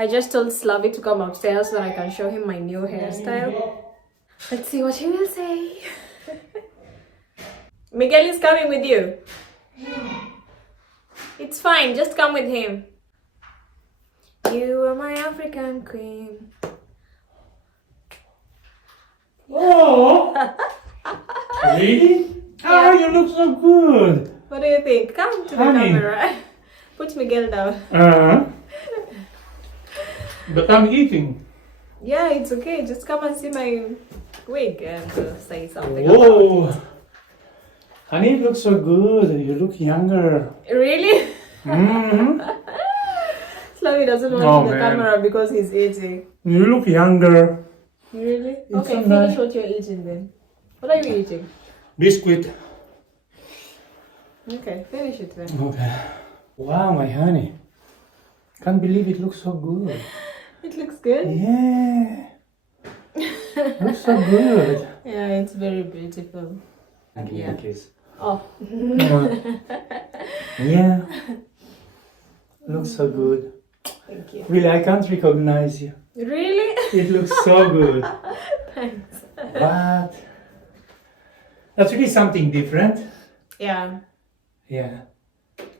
I just told Slavy to come upstairs so that I can show him my new hairstyle. Let's see what he will say. Miguel is coming with you. It's fine, just come with him. You are my African queen. Oh! Really? Oh, you look so good. What do you think? Come to the camera. Put Miguel down. But I'm eating. Yeah, it's okay. Just come and see my wig and say something Whoa! about it. Honey, you look so good. You look younger. Really? Mm-hmm. Slavy doesn't want the camera because he's eating. You look younger. Really? It's Okay, so finish nice. what you're eating then. What are you eating? Biscuit. Okay, finish it then. Okay. Wow, my honey. Can't believe it looks so good. It looks good? Yeah. Looks so good. Yeah, it's very beautiful. And give me a kiss. Oh. Yeah. Looks so good. Thank you. Really, I can't recognize you. Really? It looks so good. Thanks. But that's really something different. Yeah. Yeah.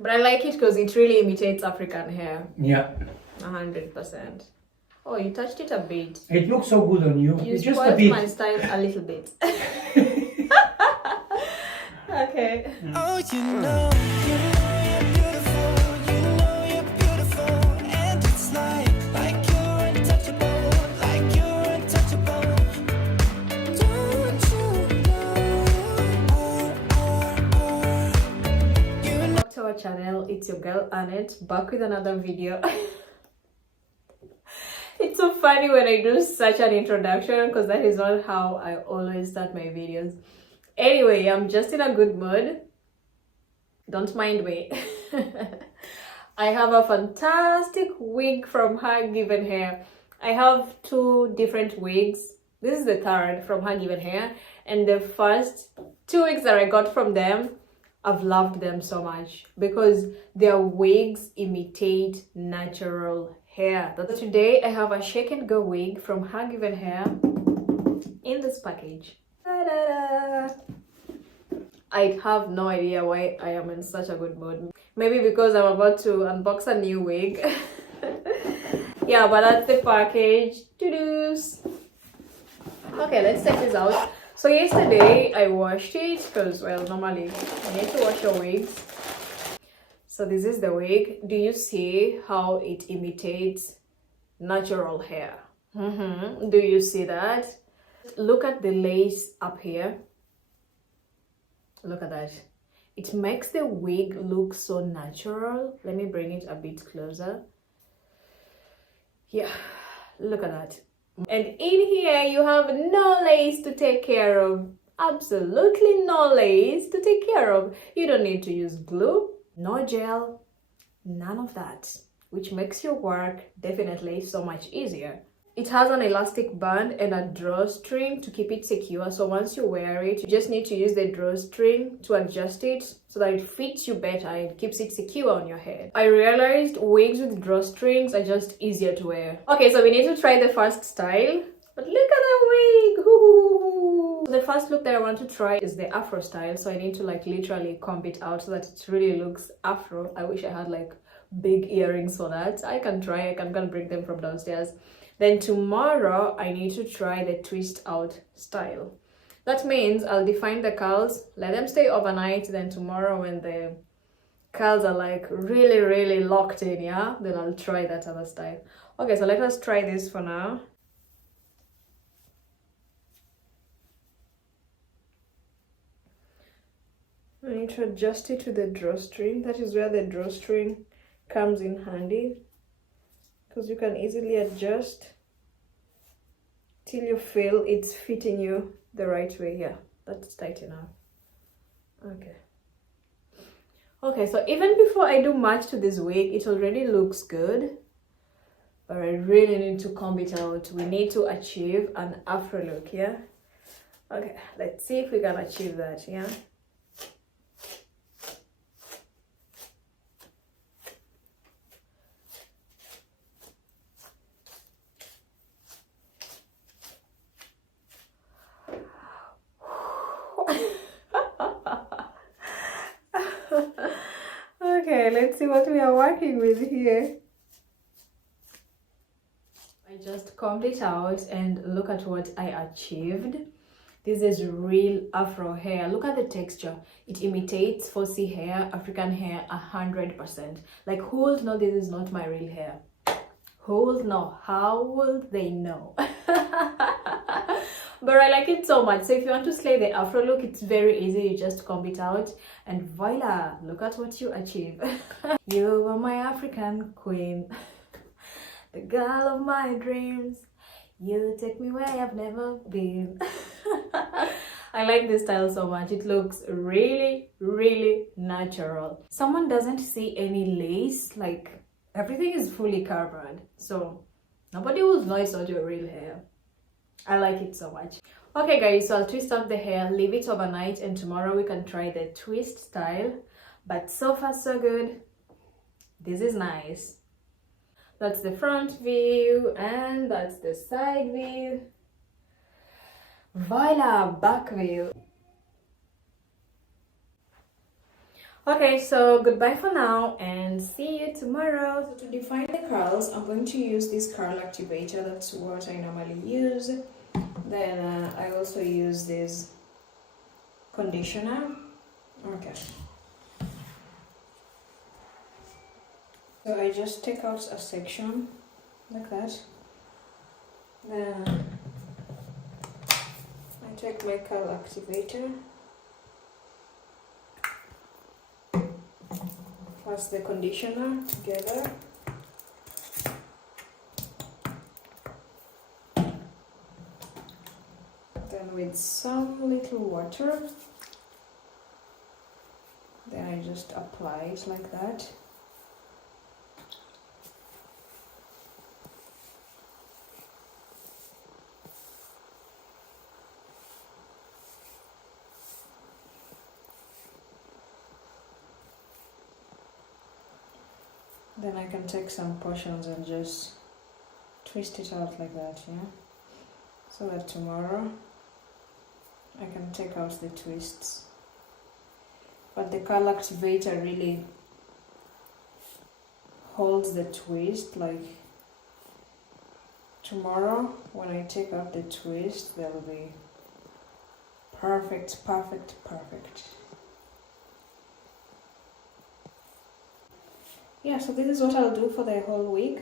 But I like it because it really imitates African hair. Yeah. 100%. Oh, you touched it a bit. It looks so good on you. You It's just a spoiled bit. my style a little bit. Okay. Oh, you know you're beautiful, you're beautiful, and it's like you're untouchable, like you're untouchable. Don't you know? Back to our channel, it's your girl Annette, back with another video. It's so funny when I do such an introduction because that is not how I always start my videos. Anyway, I'm just in a good mood. Don't mind me. I have a fantastic wig from HerGivenHair. I have 2 different wigs. This is the third from HerGivenHair. And the first 2 wigs that I got from them, I've loved them so much because their wigs imitate natural hair. So today I have a shake and go wig from HerGivenHair in this package. Ta-da-da! I have no idea why I am in such a good mood. Maybe because I'm about to unbox a new wig. Yeah, but that's the package. Doo-doos. Okay, let's check this out. So yesterday I washed it because, well, normally I need to wash your wigs. So this is the wig. Do you see how it imitates natural hair? Do you see that? Look at the lace up here. Look at that. It makes the wig look so natural. Let me bring it a bit closer. Yeah, look at that. And in here you have no lace to take care of. Absolutely no lace to take care of. You don't need to use glue, no gel, none of that, which makes your work definitely so much easier. It has an elastic band and a drawstring to keep it secure. So once you wear it, you just need to use the drawstring to adjust it so that it fits you better and it keeps it secure on your head. I realized wigs with drawstrings are just easier to wear. Okay, so we need to try the first style. But look at the wig! Ooh. The first look that I want to try is the Afro style. So I need to like literally comb it out so that it really looks Afro. I wish I had like big earrings for that. I can try. I'm gonna bring them from downstairs. Then tomorrow I need to try the twist out style. That means I'll define the curls, let them stay overnight, then tomorrow when the curls are like really locked in, yeah, then I'll try that other style. Okay, so let us try this for now. I need to adjust it to the drawstring. That is where the drawstring comes in handy, because you can easily adjust till you feel it's fitting you the right way. Yeah, that's tight enough. Okay, so even before I do much to this wig, it already looks good, but I really need to comb it out. We need to achieve an Afro look, yeah? Okay, let's see if we can achieve that, yeah? what we are working with here. I just combed it out and look at what I achieved. This is real Afro hair. Look at the texture. It imitates 4C hair, African hair 100%. Like, who would know this is not my real hair? Who would know? How would they know? But I like it so much. So if you want to slay the Afro look, it's very easy. You just comb it out and voila, look at what you achieve. You are my African queen, the girl of my dreams. You take me where I've never been. I like this style so much. It looks really, really natural. Someone doesn't see any lace, like everything is fully covered. So nobody will know it's not your real hair. I like it so much. Okay guys, so I'll twist up the hair, leave it overnight, and tomorrow we can try the twist style. But so far so good. This is nice. That's the front view and that's the side view. Voila, back view. Okay, so goodbye for now and see you tomorrow. So to define the curls, I'm going to use this curl activator. That's what I normally use. Then I also use this conditioner. Okay. So I just take out a section like that. Then I take my curl activator plus the conditioner together. Then with some little water, then I just apply it like that. Then I can take some portions and just twist it out like that, yeah? So that tomorrow I can take out the twists. But the curl activator really holds the twist. Like tomorrow when I take out the twist, they'll be perfect, perfect, perfect. Yeah, so this is what I'll do for the whole week.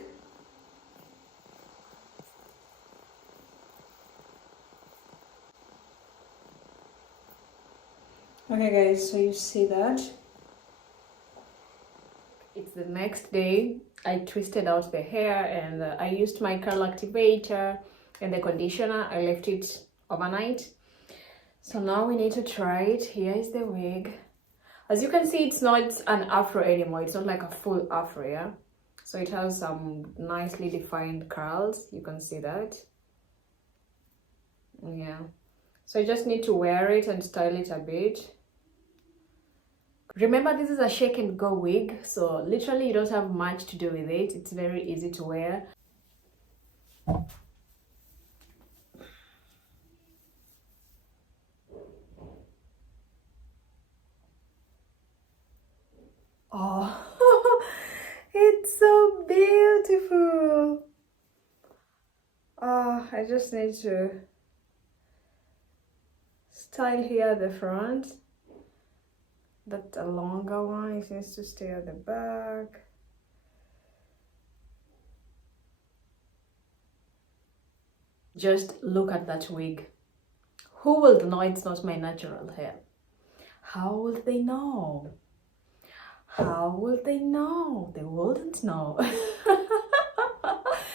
Okay guys, so you see that? It's the next day. I twisted out the hair and I used my curl activator and the conditioner. I left it overnight. So now we need to try it. Here is the wig. As you can see, it's not an afro anymore. It's not like a full afro, yeah? So it has some nicely defined curls. You can see that. Yeah. So you just need to wear it and style it a bit. Remember, this is a shake and go wig. So literally you don't have much to do with it. It's very easy to wear. Oh, it's so beautiful. Oh, I just need to style here at the front. That's a longer one. It needs to stay at the back. Just look at that wig. Who will know it's not my natural hair? How will they know? How will they know? They wouldn't know.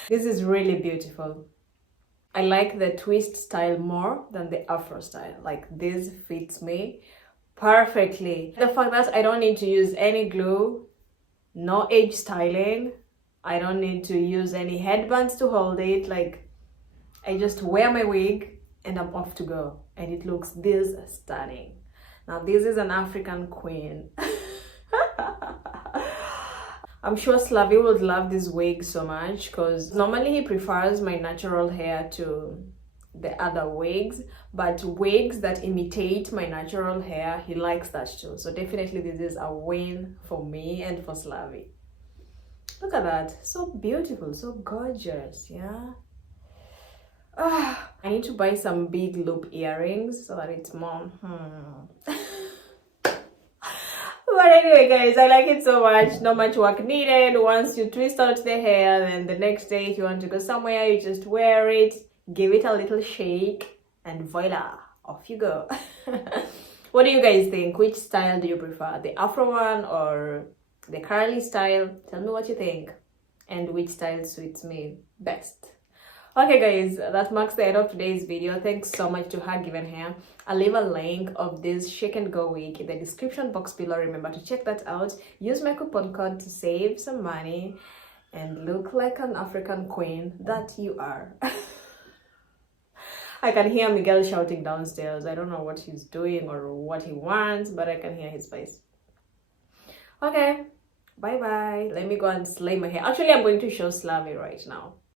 This is really beautiful. I like the twist style more than the afro style. Like, this fits me perfectly. The fact that I don't need to use any glue, no edge styling, I don't need to use any headbands to hold it. Like, I just wear my wig and I'm off to go. And it looks this stunning. Now, this is an African queen. I'm sure Slavi would love this wig so much because normally he prefers my natural hair to the other wigs, but wigs that imitate my natural hair, he likes that too. So definitely this is a win for me and for Slavy. Look at that, so beautiful, so gorgeous. Yeah. I need to buy some big loop earrings so that it's more But anyway, guys, I like it so much. Not much work needed. Once you twist out the hair, then the next day if you want to go somewhere, you just wear it, give it a little shake, and voila, off you go. What do you guys think? Which style do you prefer? The Afro one or the curly style? Tell me what you think and which style suits me best. Okay guys, that marks the end of today's video. Thanks so much to HerGivenHair. I'll leave a link of this shake and go wig in the description box below. Remember to check that out. Use my coupon code to save some money and look like an African queen that you are. I can hear Miguel shouting downstairs. I don't know what he's doing or what he wants, but I can hear his voice. Okay, bye bye. Let me go and slay my hair. Actually, I'm going to show Slavy right now.